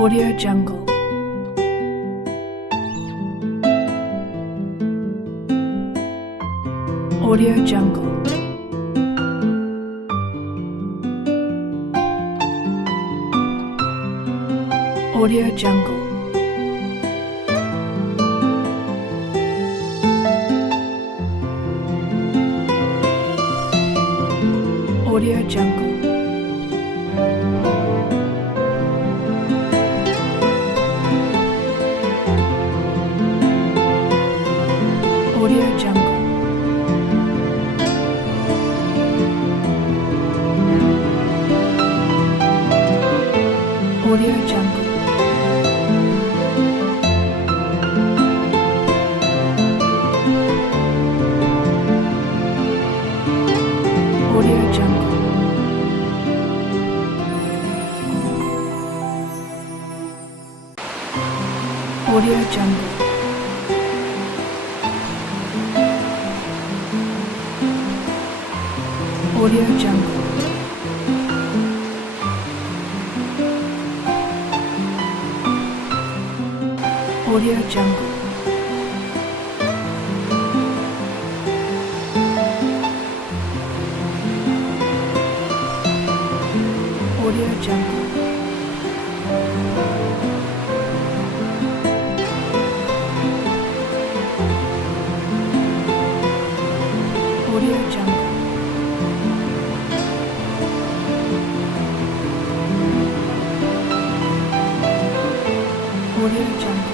Audio Jungle. Audio Jungle. Audio Jungle. Audio Jungle. Audio Jungle. Audio Jungle. Audio Jungle. Audio Jungle. Audio Jungle. Audio Jungle. Audio Jungle. Audio Jungle. Audio Jungle.